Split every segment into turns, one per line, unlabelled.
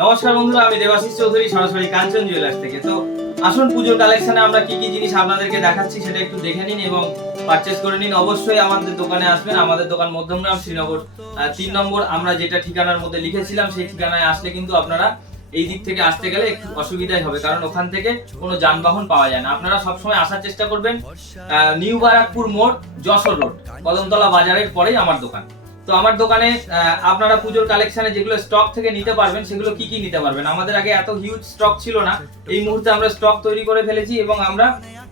নমস্কার বন্ধুরা, আমি দেবাশিস চৌধুরী, সরাসরি কাঞ্চন জুয়েলার্স থেকে। তো আসুন পুজোর কালেকশনে আমরা কি কি জিনিস আপনাদেরকে দেখাচ্ছি সেটা একটু দেখে নিন এবং পারচেস করে নিন। অবশ্যই আমাদের দোকানে আসবেন। আমাদের দোকান মধ্যমগ্রাম শ্রীনগর তিন নম্বর। আমরা যেটা ঠিকানার মধ্যে লিখেছিলাম, সেই ঠিকানায় আসলে কিন্তু আপনারা এই দিক থেকে আসতে গেলে একটু অসুবিধাই হবে, কারণ ওখান থেকে কোনো যানবাহন পাওয়া যায় না। আপনারা সবসময় আসার চেষ্টা করবেন নিউ বারাকপুর মোড়, যশোর রোড কদমতলা বাজারের পরেই আমার দোকান। তো আমার দোকানে আপনারা পুজোর কালেকশনে যেগুলো স্টক থেকে নিতে পারবেন, সেগুলো কি কি নিতে পারবেন? আমাদের আগে এত হিউজ স্টক ছিল না। এই মুহূর্তে আমরা স্টক তৈরি করে ফেলেছি এবং আমরা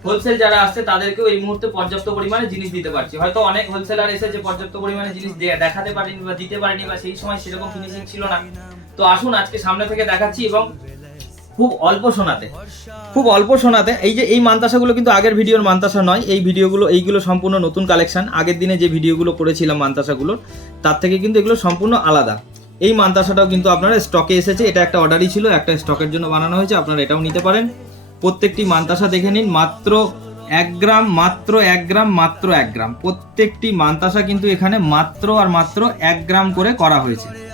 হোলসেল যারা আসছে, তাদেরকেও এই মুহূর্তে পর্যাপ্ত পরিমাণে জিনিস দিতে পারছি। হয়তো অনেক হোলসেলার এসে যে পর্যাপ্ত পরিমাণে জিনিস দেখাতে পারেনি বা দিতে পারেনি বা সেই সময় সেরকম ফিনিশিং ছিল না। তো আসুন আজকে সামনে থেকে দেখাচ্ছি এবং খুব অল্প শোনাতে। খুব অল্প শোনাতে। এই যে এই মান্তাসাগুলো কিন্তু আগের ভিডিওর মান্তাসা নয়। এই ভিডিওগুলো, এইগুলো সম্পূর্ণ নতুন কালেকশন। আগের দিনে যে ভিডিওগুলো করেছিলাম মান্তাসাগুলোর, তার থেকে কিন্তু এগুলো সম্পূর্ণ আলাদা। এই মান্তাসাটাও কিন্তু আপনারা স্টকে এসেছে। এটা একটা অর্ডারই ছিল, একটা স্টকের জন্য বানানো হয়েছে, আপনারা এটাও নিতে পারেন। প্রত্যেকটি মান্তাসা দেখে নিন, মাত্র এক গ্রাম, মাত্র এক গ্রাম, মাত্র এক গ্রাম। প্রত্যেকটি মান্তাসা কিন্তু এখানে মাত্র আর মাত্র এক গ্রাম করে করা হয়েছে।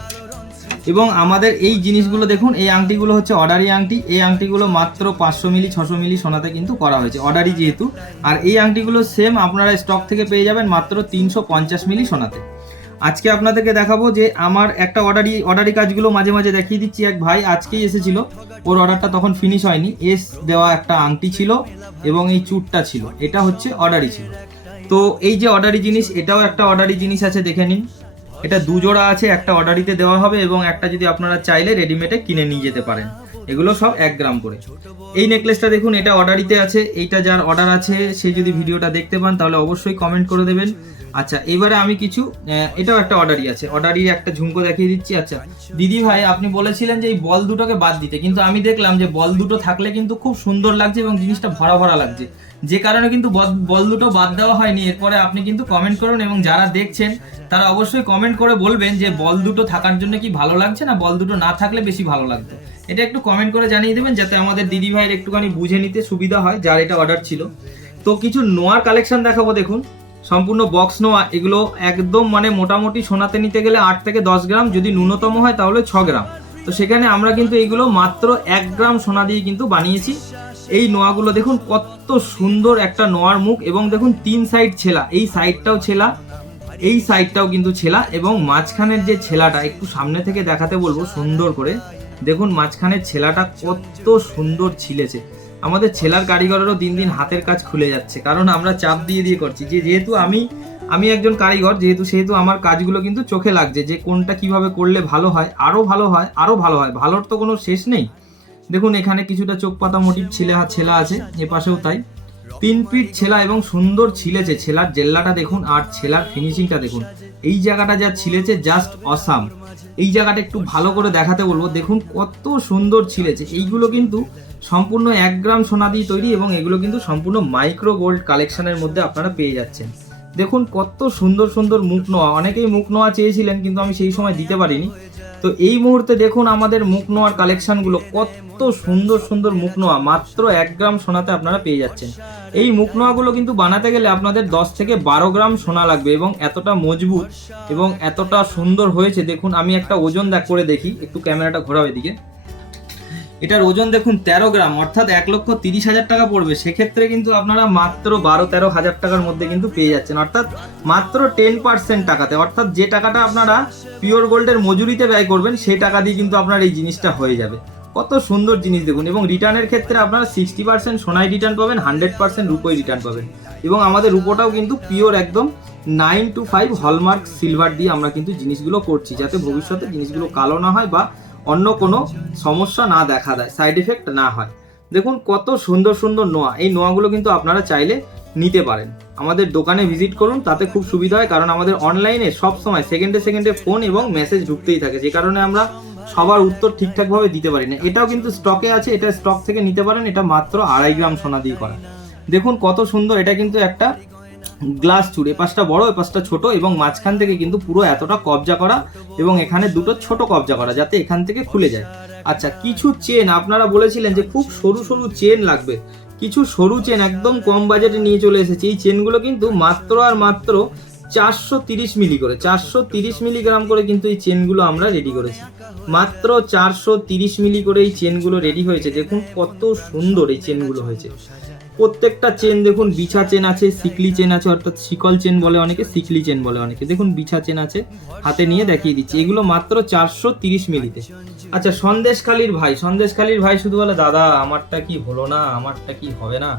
এবং আমাদের এই জিনিসগুলো দেখুন, এই আংটিগুলো হচ্ছে অর্ডারি আংটি। এই আংটিগুলো মাত্র পাঁচশো মিলি, ছশো মিলি সোনাতে কিন্তু করা হয়েছে, অর্ডারি যেহেতু। আর এই আংটিগুলো সেম আপনারা স্টক থেকে পেয়ে যাবেন মাত্র তিনশো পঞ্চাশ মিলি সোনাতে। আজকে আপনাদেরকে দেখাবো যে আমার একটা অর্ডারি অর্ডারি কাজগুলো মাঝে মাঝে দেখিয়ে দিচ্ছি। এক ভাই আজকেই এসেছিল, ওর অর্ডারটা তখন ফিনিশ হয়নি। এস দেওয়া একটা আংটি ছিল এবং এই চুটটা ছিল, এটা হচ্ছে অর্ডারি ছিল। তো এই যে অর্ডারি জিনিস, এটাও একটা অর্ডারি জিনিস আছে, দেখে নিন। এটা দুজোড়া আছে, একটা অর্ডারিতে দেওয়া হবে এবং একটা যদি আপনারা চাইলে রেডিমেডে কিনে নিয়ে যেতে পারেন। এগুলো সব এক গ্রাম করে। এই নেকলেসটা দেখুন, এটা অর্ডারিতে আছে, এইটা যার অর্ডার আছে, সে যদি ভিডিওটা দেখতে পান তাহলে অবশ্যই কমেন্ট করে দেবেন। আচ্ছা এবারে আমি কিছু এটাও একটা অর্ডারই আছে। অর্ডারই একটা ঝুমকো দেখিয়ে দিচ্ছি। আচ্ছা দিদি ভাই, আপনি বলেছিলেন যে এই বল দুটোকে বাদ দিতে, কিন্তু আমি দেখলাম যে বল দুটো থাকলে কিন্তু খুব সুন্দর লাগছে এবং জিনিসটা ভরা ভরা লাগছে। যে কারণে কিন্তু বল- দুটো বাদ দেওয়া হয়নি। এরপরে আপনি কিন্তু কমেন্ট করুন এবং যারা দেখছেন, তারা অবশ্যই কমেন্ট করে বলবেন যে বল দুটো থাকার জন্য কি ভালো লাগছে না বল দুটো না থাকলে বেশি ভালো লাগতো। এটা একটু কমেন্ট করে জানিয়ে দেবেন যাতে আমাদের দিদি ভাইয়ের একটুখানি বুঝে নিতে সুবিধা হয়, যার এটা অর্ডার ছিল। তো কিছু নোয়ার কালেকশন দেখাবো দেখুন। সম্পূর্ণ বক্স নোয়া এগুলো একদম মানে মোটামুটি সোনাতে নিতে গেলে আট থেকে দশ গ্রাম, যদি ন্যূনতম হয় তাহলে ছ গ্রাম। তো সেখানে আমরা কিন্তু এইগুলো মাত্র এক গ্রাম সোনা দিয়ে কিন্তু বানিয়েছি। এই নোয়াগুলো দেখুন কত সুন্দর একটা নোয়ার মুখ এবং দেখুন তিন সাইড ছেলা, এই সাইডটাও ছেলা, এই সাইডটাও কিন্তু ছেলা এবং মাঝখানের যে ছেলাটা, একটু সামনে থেকে দেখাতে বলব সুন্দর করে। দেখুন মাঝখানের ছেলাটা কত সুন্দর ছিলেছে। আমাদের ছেলার কারিগরেরও দিন দিন হাতের কাজ খুলে যাচ্ছে। কারণ আমরা চাপ দিয়ে দিয়ে করছি যে যেহেতু আমি আমি একজন কারিগর, যেহেতু, সেহেতু আমার কাজগুলো কিন্তু চোখে লাগছে যে কোনটা কীভাবে করলে ভালো হয় আরও ভালো হয় আরও ভালো হয়। ভালোর তো কোনো শেষ নেই। দেখুন, এখানে কিছুটা চোখ পাতা মোটিভ ছেলে ছেলা আছে, এ পাশেও তাই। তিন পিট ছেলা এবং সুন্দর ছিলেছে। ছেলার জেল্লাটা দেখুন আর ছেলার ফিনিশিংটা দেখুন। এই জায়গাটা যা ছিলেছে জাস্ট অসাম এই জায়গাটা একটু ভালো করে দেখাতে বলব। দেখুন কত সুন্দর ছিলেছে এইগুলো কিন্তু সম্পূর্ণ এক গ্রাম সোনা দিয়ে তৈরি এবং এগুলো কিন্তু সম্পূর্ণ মাইক্রো গোল্ড কালেকশনের মধ্যে আপনারা পেয়ে যাচ্ছেন। দেখুন কত সুন্দর সুন্দর মুখ নোয়া, অনেকেই মুখ নোয়া চেয়েছিলেন কিন্তু আমি সেই সময় দিতে পারিনি। তো এই মুহূর্তে দেখুন আমাদের মুখ নোয়ার কালেকশনগুলো কত সুন্দর সুন্দর মুখ নোয়া, মাত্র এক গ্রাম সোনাতে আপনারা পেয়ে যাচ্ছেন। এই মুখ নোয়াগুলো কিন্তু বানাতে গেলে আপনাদের দশ থেকে বারো গ্রাম সোনা লাগবে এবং এতটা মজবুত এবং এতটা সুন্দর হয়েছে। দেখুন, আমি একটা ওজন দেখ করে দেখি, একটু ক্যামেরাটা ঘোরাও এদিকে। এটার ওজন দেখুন তেরো গ্রাম, অর্থাৎ এক লক্ষ তিরিশ হাজার টাকা পড়বে। সেক্ষেত্রে কিন্তু আপনারা মাত্র বারো তেরো হাজার টাকার মধ্যে কিন্তু পেয়ে যাচ্ছেন। অর্থাৎ মাত্র টেন পার্সেন্ট টাকাতে, অর্থাৎ যে টাকাটা আপনারা পিওর গোল্ডের মজুরিতে ব্যয় করবেন, সেই টাকা দিয়ে কিন্তু আপনার এই জিনিসটা হয়ে যাবে। কত সুন্দর জিনিস দেখুন, এবং রিটার্নের ক্ষেত্রে আপনারা সিক্সটি পার্সেন্ট সোনায় রিটার্ন পাবেন হান্ড্রেড পার্সেন্ট রুপোয় রিটার্ন পাবেন। এবং আমাদের রুপোটাও কিন্তু পিওর একদম nine two five hallmark silver দিয়ে আমরা কিন্তু জিনিসগুলো করছি, যাতে ভবিষ্যতে জিনিসগুলো কালো না হয় বা অন্য কোনো সমস্যা না দেখা দেয় সাইড এফেক্ট না হয়। দেখুন, কত সুন্দর সুন্দর নোয়া। এই নোয়াগুলো কিন্তু আপনারা চাইলে নিতে পারেন। আমাদের দোকানে ভিজিট করুন, তাতে খুব সুবিধা হয়, কারণ আমাদের অনলাইনে সব সময় সেকেন্ডে সেকেন্ডে ফোন এবং মেসেজ ঢুকতেই থাকে। যে কারণে আমরা সবার উত্তর ঠিকঠাকভাবে দিতে পারি না। এটাও কিন্তু স্টকে আছে, এটা স্টক থেকে নিতে পারেন, এটা মাত্র আড়াই গ্রাম সোনা দিয়ে করা। দেখুন, কত সুন্দর, এটা কিন্তু একটা গ্লাস চুড় এপাশটা বড় এপাশটা ছোট এবং মাঝখান থেকে কিন্তু পুরো এতটা কবজা করা এবং এখানে দুটো ছোট কবজা করা যাতে এখান থেকে খুলে যায়। আচ্ছা কিছু চেন, আপনারা বলেছিলেন যে খুব সরু সরু চেন লাগবে। কিছু সরু চেন একদম কম বাজেটে নিয়ে চলে এসেছে। এই চেনগুলো কিন্তু মাত্র আর মাত্র চারশো তিরিশ মিলি করে, চারশো তিরিশ মিলিগ্রাম করে কিন্তু এই চেনগুলো আমরা রেডি করেছি। মাত্র চারশো তিরিশ মিলি করে এই চেনগুলো রেডি হয়েছে। দেখুন কত সুন্দর এই চেনগুলো হয়েছে। প্রত্যেকটা চেন দেখুন, বিছা চেন আছে সিকলি চেন আছে, অর্থাৎ শিকল চেন বলে অনেকে সিকলি চেন বলে অনেকে। দেখুন, বিছা চেন আছে, হাতে নিয়ে দেখিয়ে দিচ্ছি। এগুলো মাত্র চারশো তিরিশ মিলিতে। আচ্ছা সন্দেশখালির ভাই সন্দেশখালির ভাই শুধু বলে, দাদা, আমারটা কি হলো না? আমারটা কি হবে না?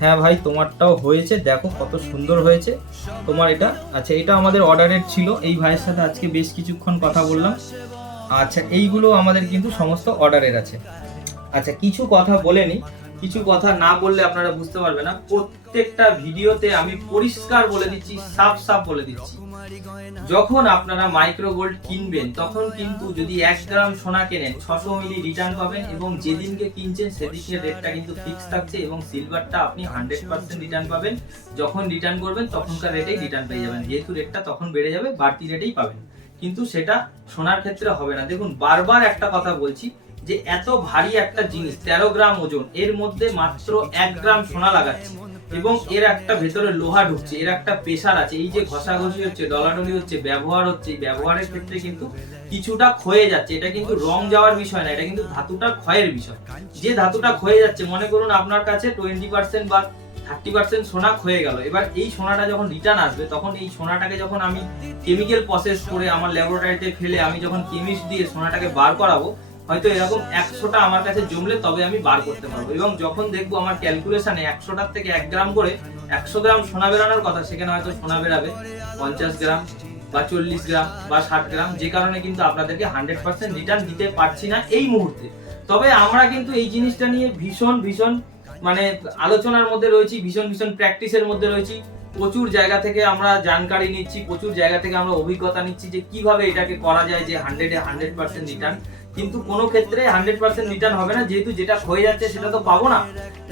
হ্যাঁ ভাই, তোমারটাও হয়েছে। দেখো কত সুন্দর হয়েছে। তোমার এটা আচ্ছা এটা আমাদের অর্ডারের ছিল। এই ভাইয়ের সাথে আজকে বেশ কিছুক্ষণ কথা বললাম। আচ্ছা এইগুলো আমাদের কিন্তু সমস্ত অর্ডারের আছে। আচ্ছা কিছু কথা বলে নি। কিছু কথা না বললে আপনারা বুঝতে পারবে না। প্রত্যেকটা ভিডিওতে আমি পরিষ্কার বলে দিচ্ছি, সাফ সাফ বলে দিচ্ছি। যখন আপনারা মাইক্রো গোল্ড কিনবেন, তখন কিন্তু যদি এক গ্রাম সোনা কেনেন, ছশো মিলি রিটার্ন পাবেন এবং যেদিনকে কিনছেন সেদিকে রেটটা কিন্তু ফিক্স থাকছে এবং সিলভারটা আপনি হান্ড্রেড পার্সেন্ট রিটার্ন পাবেন। যখন রিটার্ন করবেন, তখনকার রেটেই রিটার্ন পেয়ে যাবেন। যেহেতু রেটটা তখন বেড়ে যাবে, বাড়তি রেটেই পাবেন। কিন্তু সেটা সোনার ক্ষেত্রে হবে না। দেখুন, বারবার একটা কথা বলছি যে এত ভারী একটা জিনিস, তেরো গ্রাম ওজন, এর মধ্যে মাত্র এক গ্রাম সোনা লাগাচ্ছে এবং এর একটা ভেতরে লোহা ঢুকছে, এর একটা প্রেসার আছে, এই যে ঘষাঘষি হচ্ছে, ডলাডলি হচ্ছে, ব্যবহার হচ্ছে ব্যবহারের ক্ষেত্রে কিন্তু কিছুটা ক্ষয়ে যাচ্ছে, এটা কিন্তু রং যাওয়ার বিষয় না, এটা কিন্তু ধাতুটা ক্ষয়ের বিষয়। যে ধাতুটা ক্ষয়ে যাচ্ছে, মনে করুন আপনার কাছে টোয়েন্টি পার্সেন্ট বা থার্টি পার্সেন্ট সোনা ক্ষয়ে গেল, এবার এই সোনাটা যখন রিটার্ন আসবে, তখন এই সোনাটাকে যখন আমি কেমিক্যাল প্রসেস করে আমার ল্যাবরেটরিতে ফেলে আমি যখন কেমিস্ট দিয়ে সোনাটাকে বার করাবো হয়তো এরকম একশোটা আমার কাছে জমলে তবে আমি বার করতে পারব। এবং যখন দেখব আমার ক্যালকুলেশনে একশোটার থেকে এক গ্রাম করে একশো গ্রাম সোনা বেরানোর কথা, সেখানে হয়তো সোনা বেরাবে পঞ্চাশ গ্রাম বা চল্লিশ গ্রাম বা ষাট গ্রাম, যে কারণে কিন্তু আপনাদেরকে হান্ড্রেড পার্সেন্ট রিটার্ন দিতে পারছি না এই মুহূর্তে। তবে আমরা কিন্তু এই জিনিসটা নিয়ে ভীষণ ভীষণ মানে আলোচনার মধ্যে রয়েছি, ভীষণ ভীষণ প্র্যাকটিসের মধ্যে রয়েছি। প্রচুর জায়গা থেকে আমরা জানকারি নিচ্ছি, প্রচুর জায়গা থেকে আমরা অভিজ্ঞতা নিচ্ছি যে কীভাবে এটাকে করা যায় যে হান্ড্রেডে হান্ড্রেড পার্সেন্ট রিটার্ন কিন্তু কোনো ক্ষেত্রে হান্ড্রেড পার্সেন্ট রিটার্ন হবে না। যেহেতু যেটা হয়ে যাচ্ছে সেটা তো পাবো না।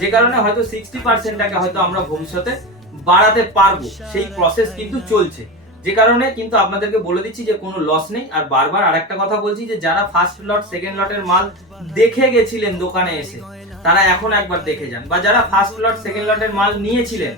যে কারণে হয়তো সিক্সটি পার্সেন্টটাকে হয়তো আমরা ভবিষ্যতে বাড়াতে পারব। সেই প্রসেস কিন্তু চলছে। যে কারণে কিন্তু আপনাদেরকে বলে দিচ্ছি যে কোনো লস নেই। আর বারবার আরেকটা কথা বলছি যে যারা ফার্স্ট লট সেকেন্ড লটের মাল দেখে গেছিলেন দোকানে এসে, তারা এখন একবার দেখে যান। বা যারা ফার্স্ট লট সেকেন্ড লটের মাল নিয়েছিলেন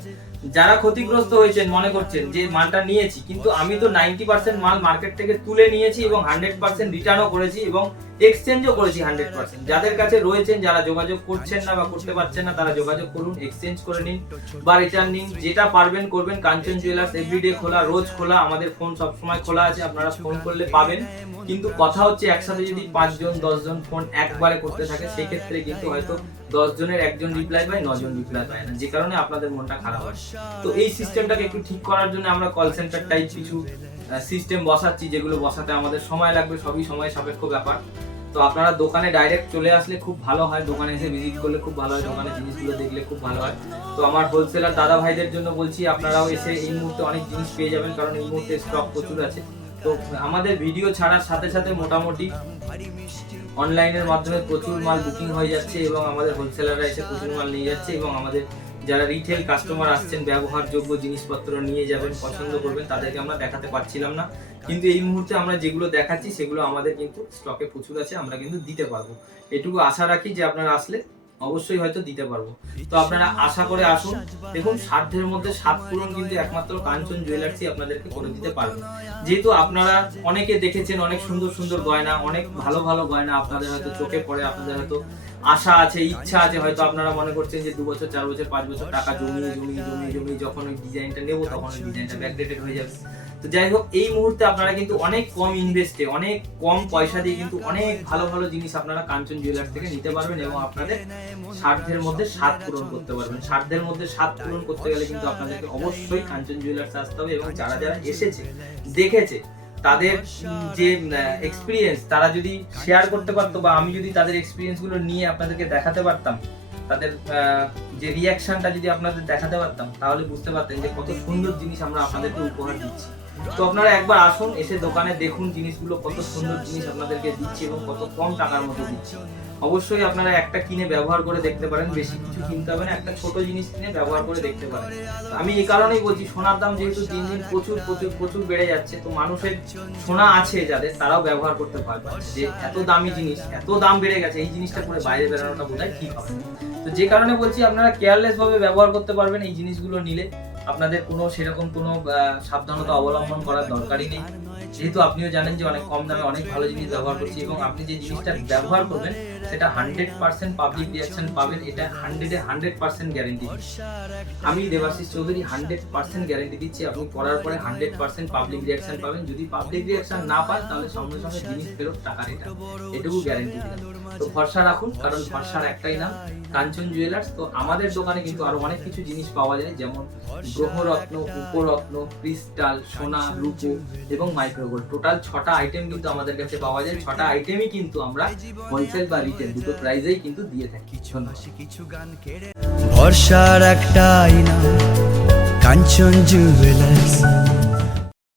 যারা ক্ষতিগ্রস্ত হয়েছেন, মনে করছেন যে মালটা নিয়েছি, কিন্তু আমি তো নাইনটি পার্সেন্ট মাল মার্কেট থেকে তুলে নিয়েছি এবং হান্ড্রেড পার্সেন্ট রিটার্নও করেছি এবং এক্সচেঞ্জও করেছি হান্ড্রেড পার্সেন্ট যাদের কাছে রয়েছেন, যারা যোগাযোগ করছেন না বা করতে পারছেন না, তারা যোগাযোগ করুন এক্সচেঞ্জ করে নিন বা রিটার্ন নিন। যেটা পারবেন, করবেন। কাঞ্চন জুয়েলার্স এভরিডে খোলা, রোজ খোলা, আমাদের ফোন সবসময় খোলা আছে, আপনারা ফোন করলে পাবেন। কিন্তু কথা হচ্ছে, একসাথে যদি পাঁচজন, দশজন ফোন একবারে করতে থাকে, সেক্ষেত্রে কিন্তু হয়তো দশ জনের একজন রিপ্লাই পায়, নজন রিপ্লাই পায় না। যে কারণে আপনাদের মনটা খারাপ হয়। তো এই সিস্টেমটাকে একটু ঠিক করার জন্য আমরা কল সেন্টার টাইপ কিছু সিস্টেম বসাচ্ছি, যেগুলো বসাতে আমাদের সময় লাগবে, সবই সময় সাপেক্ষ ব্যাপার। তো আপনারা দোকানে ডাইরেক্ট চলে আসলে খুব ভালো হয়, দোকানে এসে ভিজিট করলে খুব ভালো হয় দোকানে জিনিসগুলো দেখলে খুব ভালো হয়। তো আমার হোলসেলার দাদা ভাইদের জন্য বলছি, আপনারাও এসে এই মুহূর্তে অনেক জিনিস পেয়ে যাবেন, কারণ এই মুহূর্তে স্টক প্রচুর আছে। তো আমাদের ভিডিও ছাড়ার সাথে সাথে মোটামুটি অনলাইনের মাধ্যমে প্রচুর মাল বুকিং হয়ে যাচ্ছে এবং আমাদের হোলসেলাররা এসে প্রচুর মাল নিয়ে যাচ্ছে এবং আমাদের যারা রিটেল কাস্টমার আসছেন, ব্যবহারযোগ্য জিনিসপত্র নিয়ে যাবেন, পছন্দ করবেন, তাদেরকে আমরা দেখাতে পারছিলাম না। কিন্তু এই মুহূর্তে আমরা যেগুলো দেখাচ্ছি, সেগুলো আমাদের কিন্তু স্টকে প্রচুর আছে, আমরা কিন্তু দিতে পারব। এটুকু আশা রাখি যে আপনারা আসলে অবশ্যই হয়তো দিতে পারব। তো আপনারা আশা করে আসুন। দেখুন, সাধ্যের মধ্যে সাত পূরণ কিন্তু একমাত্র কাঞ্চন জুয়েলার্সই আপনাদেরকে করে দিতে পারবে। যেহেতু আপনারা অনেকে দেখেছেন, অনেক সুন্দর সুন্দর গয়না, অনেক ভালো ভালো গয়না আপনাদের হয়তো চোখে পড়ে, আপনাদের হয়তো আশা আছে, ইচ্ছা আছে, হয়তো আপনারা মনে করছেন যে দু বছর, চার বছর, পাঁচ বছর টাকা জমিয়ে জমিয়ে জমিয়ে জমিয়ে যখন ওই ডিজাইনটা নেব, তখন ওই ডিজাইনটা ব্যাকডেটেড হয়ে যাবে। তো যাই হোক, এই মুহূর্তে আপনারা কিন্তু অনেক কম ইনভেস্টে অনেক কম পয়সা দিয়ে কিন্তু অনেক ভালো ভালো জিনিস আপনারা কাঞ্চন জুয়েলার্স থেকে নিতে পারবেন এবং আপনাদের সাধ্যের মধ্যে স্বাদ পূরণ করতে পারবেন। সাধ্যের মধ্যে স্বাদ পূরণ করতে গেলে কিন্তু আপনাদেরকে অবশ্যই কাঞ্চন জুয়েলার্স আসতে হবে এবং যারা যারা এসেছে, দেখেছে, তাদের যে এক্সপিরিয়েন্স তারা যদি শেয়ার করতে পারতো বা আমি যদি তাদের এক্সপিরিয়েন্সগুলো নিয়ে আপনাদেরকে দেখাতে পারতাম, তাদের যে রিয়াকশনটা যদি আপনাদের দেখাতে পারতাম, তাহলে বুঝতে পারতেন যে কত সুন্দর জিনিস আমরা আপনাদেরকে উপহার দিচ্ছি। তো আপনারা একবার আসুন, এসে দোকানে দেখুন জিনিসগুলো কত সুন্দর জিনিস আপনাদেরকে দিচ্ছি এবং কত কম টাকার মধ্যে দিচ্ছি। অবশ্যই আপনারা একটা কিনে ব্যবহার করে দেখতে পারেন, বেশি কিছু কিনতে হবে না, একটা ছোট জিনিস কিনে ব্যবহার করে দেখতে পারেন। আমি এই কারণেই বলছি, সোনার দাম যেহেতু দিন দিন প্রচুর প্রচুর প্রচুর বেড়ে যাচ্ছে, তো মানুষের সোনা আছে যাদের, তারাও ব্যবহার করতে পারবে। যে এত দামি জিনিস, এত দাম বেড়ে গেছে, এই জিনিসটা করে বাইরে বেরোনোটা বোধহয় ঠিক হবে তো যে কারণে বলছি, আপনারা কেয়ারলেস ভাবে ব্যবহার করতে পারবেন এই জিনিসগুলো নিলে। আপনাদের কোনো সেরকম কোনো সাবধানতা অবলম্বন করার দরকারই নেই। যেহেতু আপনিও জানেন যে অনেক কম দামে অনেক ভালো জিনিস ব্যবহার করছি এবং আপনি যে জিনিসটা ব্যবহার করবেন, সেটা হান্ড্রেড পার্সেন্ট পাবলিক রিয়াকশন পাবেন, এটা হান্ড্রেডে হান্ড্রেড পার্সেন্ট গ্যারেন্টি আমি Debashis Chowdhury hundred percent guarantee দিচ্ছি, আপনি করার পরে হান্ড্রেড পার্সেন্ট পাবলিক রিয়াকশন পাবেন। যদি পাবলিক রিয়াকশন না পান, তাহলে সঙ্গে সঙ্গে জিনিস ফেরত টাকা রিটার্ন এটুকু গ্যারেন্টি দিলাম। তো ভরসা রাখুন, কারণ ভরসার একটাই নাম, কাঞ্চন জুয়েলার্স তো আমাদের দোকানে কিন্তু আরও অনেক কিছু জিনিস পাওয়া যায়, যেমন গ্রহরত্ন, উপরত্ন, ক্রিস্টাল, সোনা, রূপো এবং মাইক্রোগোল্ড টোটাল ছটা আইটেম কিন্তু আমাদের কাছে পাওয়া যায়। ছটা আইটেমই কিন্তু আমরা হোলসেল বা রিটেল দুটো প্রাইজেই কিন্তু দিয়ে থাকি। ধন্যবাদ
ভরসার একটাই নাম কাঞ্চন জুয়েলার্স